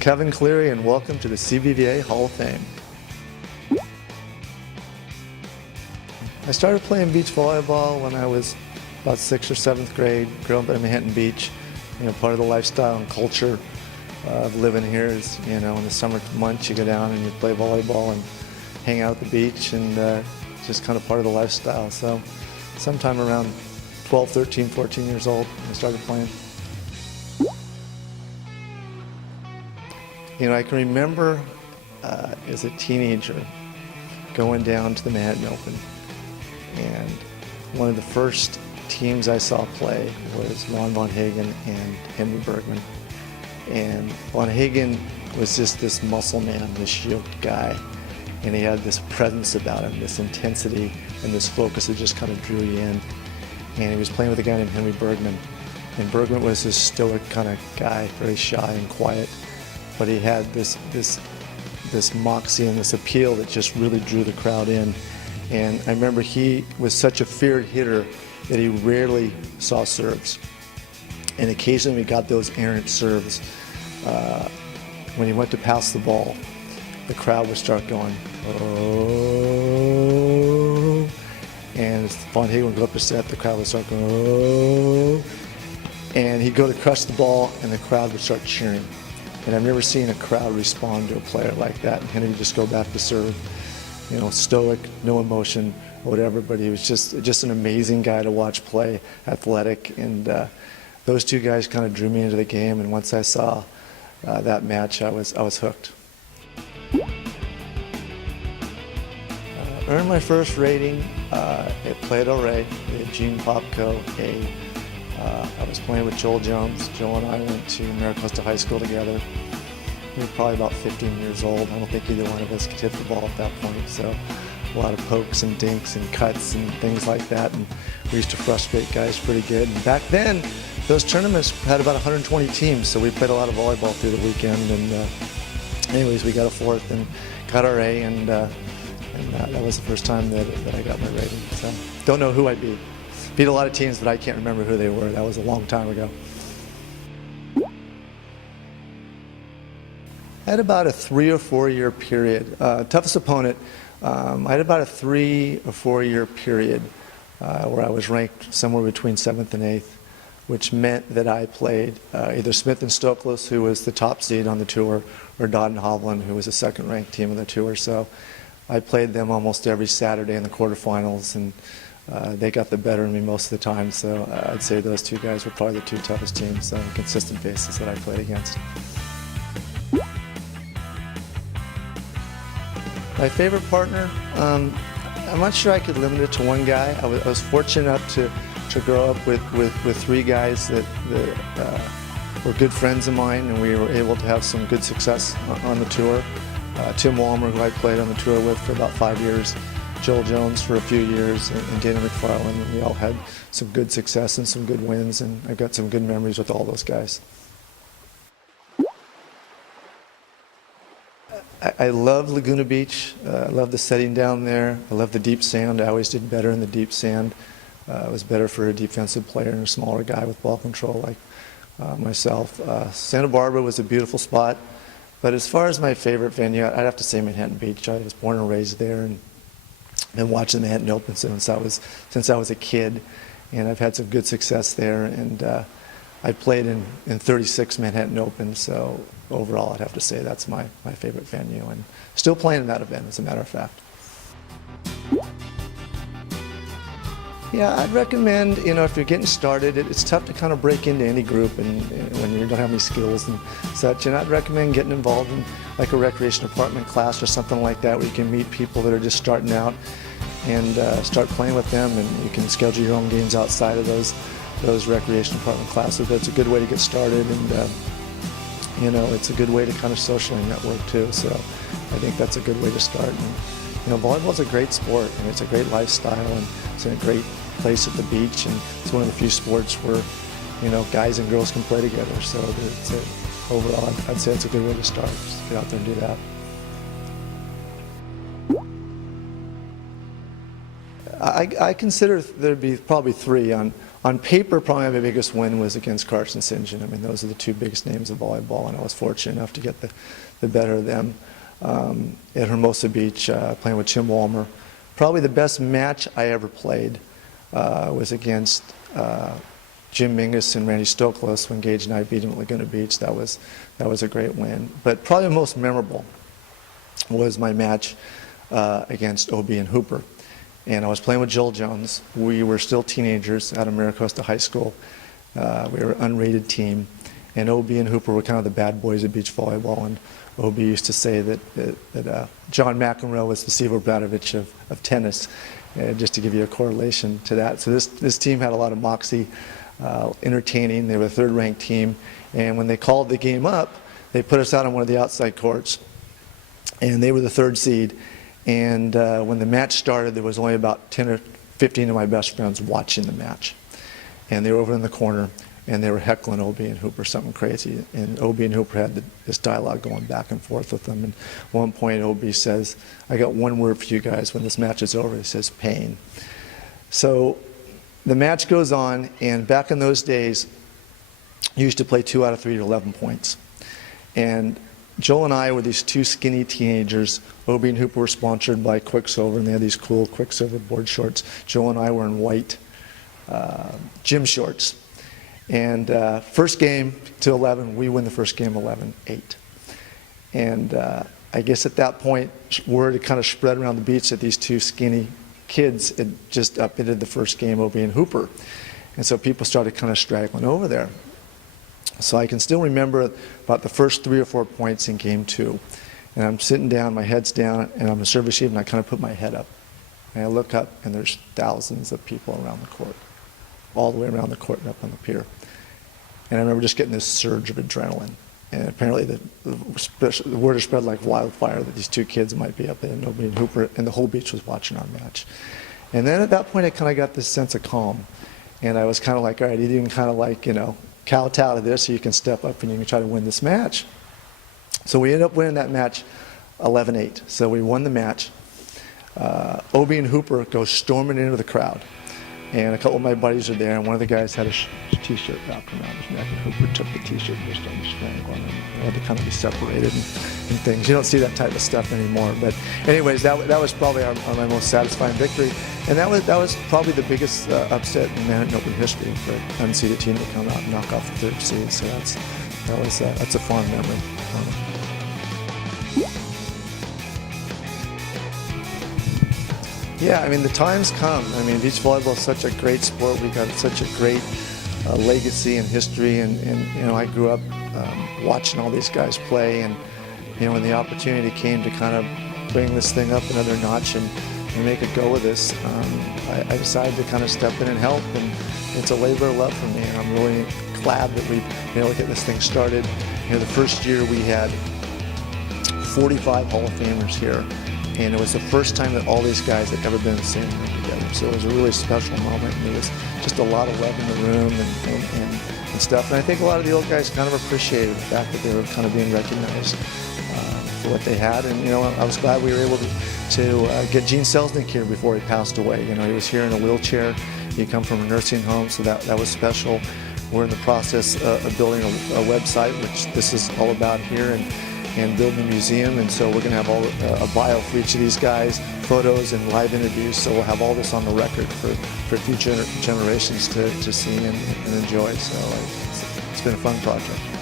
Kevin Cleary, and welcome to the CBVA Hall of Fame. I started playing beach volleyball when I was about 6th or 7th grade, growing up in Manhattan Beach. Part of the lifestyle and culture of living here is, in the summer months you go down and you play volleyball and hang out at the beach, and just kind of part of the lifestyle. So sometime around 12, 13, 14 years old, I started playing. I can remember as a teenager going down to the Manhattan Open, and one of the first teams I saw play was Ron Von Hagen and Henry Bergman. And Von Hagen was just this muscle man, this yoked guy, and he had this presence about him, this intensity and this focus that just kind of drew you in. And he was playing with a guy named Henry Bergman, and Bergman was this stoic kind of guy, very shy and quiet, but he had this moxie and this appeal that just really drew the crowd in. And I remember he was such a feared hitter that he rarely saw serves. And occasionally we got those errant serves. When he went to pass the ball, the crowd would start going, oh. And as Von Hagen would go up to set, the crowd would start going, oh. And he'd go to crush the ball, and the crowd would start cheering. And I've never seen a crowd respond to a player like that. And Henry would just go back to serve, stoic, no emotion, whatever. But he was just an amazing guy to watch play, athletic. And those two guys kind of drew me into the game. And once I saw that match, I was hooked. Earned my first rating at Playa del Rey at Gene Popco. I was playing with Joel Jones. Joel and I went to Maricosta High School together. We were probably about 15 years old. I don't think either one of us could hit the ball at that point, so a lot of pokes and dinks and cuts and things like that, and we used to frustrate guys pretty good. And back then, those tournaments had about 120 teams, so we played a lot of volleyball through the weekend, and anyways, we got a fourth and got our A, and that was the first time that I got my rating. So don't know who I beat. Beat a lot of teams, but I can't remember who they were. That was a long time ago. I had about a 3 or 4 year period. Toughest opponent, I had about a 3 or 4 year period where I was ranked somewhere between 7th and 8th, which meant that I played either Smith and Stoklos, who was the top seed on the tour, or Dodd and Hovland, who was the second ranked team on the tour. So I played them almost every Saturday in the quarterfinals, and they got the better of me most of the time. So I'd say those two guys were probably the two toughest teams on a consistent basis that I played against. My favorite partner, I'm not sure I could limit it to one guy. I was fortunate enough to grow up with 3 guys that were good friends of mine, and we were able to have some good success on the tour. Tim Walmer, who I played on the tour with for about 5 years, Joel Jones for a few years, and Dana McFarland. We all had some good success and some good wins, and I've got some good memories with all those guys. I love Laguna Beach. I love the setting down there. I love the deep sand. I always did better in the deep sand. It was better for a defensive player and a smaller guy with ball control like myself. Santa Barbara was a beautiful spot, but as far as my favorite venue, I'd have to say Manhattan Beach. I was born and raised there, and been watching the Manhattan Open since I was a kid, and I've had some good success there. And I played in 36 Manhattan Opens, so overall I'd have to say that's my favorite venue, and still playing in that event, as a matter of fact. Yeah, I'd recommend, if you're getting started, it's tough to kind of break into any group and when you don't have any skills and such, and I'd recommend getting involved in like a recreation department class or something like that, where you can meet people that are just starting out and start playing with them, and you can schedule your own games outside of those recreation department classes. That's a good way to get started, and it's a good way to kind of socially network too, so I think that's a good way to start. And, volleyball is a great sport, and it's a great lifestyle, and it's in a great place at the beach, and it's one of the few sports where guys and girls can play together. So overall, I'd say it's a good way to start. Just get out there and do that. I consider there'd be probably 3 on On paper, probably my biggest win was against Carson St. John. I mean, those are the two biggest names of volleyball, and I was fortunate enough to get the better of them at Hermosa Beach, playing with Tim Walmer. Probably the best match I ever played was against Jim Mingus and Randy Stoklos when Gage and I beat him at Laguna Beach. That was a great win. But probably the most memorable was my match against OB and Hooper. And I was playing with Joel Jones. We were still teenagers out of Maricosta High School. We were an unrated team. And OB and Hooper were kind of the bad boys of beach volleyball. And OB used to say that John McEnroe was the Steve Obradovich of tennis, just to give you a correlation to that. So this team had a lot of moxie, entertaining. They were a third-ranked team. And when they called the game up, they put us out on one of the outside courts. And they were the third seed. And when the match started, there was only about 10 or 15 of my best friends watching the match. And they were over in the corner, and they were heckling OB and Hooper, something crazy. And OB and Hooper had this dialogue going back and forth with them. And at one point, OB says, "I got one word for you guys when this match is over." He says, "Pain." So the match goes on, and back in those days, you used to play 2 out of 3 to 11 points. And Joel and I were these two skinny teenagers. OB and Hooper were sponsored by Quicksilver, and they had these cool Quicksilver board shorts. Joel and I were in white gym shorts. And first game to 11, we win the first game 11-8. And I guess at that point, word had kind of spread around the beach that these two skinny kids had just upended the first game, OB and Hooper. And so people started kind of straggling over there. So I can still remember about the first 3 or 4 points in game 2. And I'm sitting down, my head's down, and I'm a service sheet, and I kind of put my head up. And I look up, and there's thousands of people around the court, all the way around the court and up on the pier. And I remember just getting this surge of adrenaline. And apparently the word has spread like wildfire that these two kids might be up there, and nobody in Hooper, and the whole beach was watching our match. And then at that point, I kind of got this sense of calm. And I was kind of like, all right, you can kind of like, kowtow to this so you can step up and you can try to win this match. So we ended up winning that match 11-8. So we won the match. OB and Hooper go storming into the crowd. And a couple of my buddies are there, and one of the guys had a t-shirt wrapped around his neck, and Hooper took the t-shirt and just started strangling him. They had to kind of be separated and things. You don't see that type of stuff anymore. But anyways, that was probably my most satisfying victory. And that was probably the biggest upset in Manhattan Open history for an unseeded team to come out and knock off the third seed. So that's a fond memory. Yeah, I mean, the time's come. I mean, beach volleyball is such a great sport. We've got such a great legacy and history. And I grew up watching all these guys play. And, when the opportunity came to kind of bring this thing up another notch and make a go of this, I decided to kind of step in and help. And it's a labor of love for me. And I'm really glad that we've been able to get this thing started. The first year we had 45 Hall of Famers here. And it was the first time that all these guys had ever been in the same room together. So it was a really special moment. And there was just a lot of love in the room and stuff. And I think a lot of the old guys kind of appreciated the fact that they were kind of being recognized for what they had. And, I was glad we were able to get Gene Selznick here before he passed away. He was here in a wheelchair. He come from a nursing home, so that was special. We're in the process of building a website, which this is all about here. And building a museum, and so we're going to have a bio for each of these guys, photos and live interviews, so we'll have all this on the record for future generations to see and enjoy. So it's been a fun project.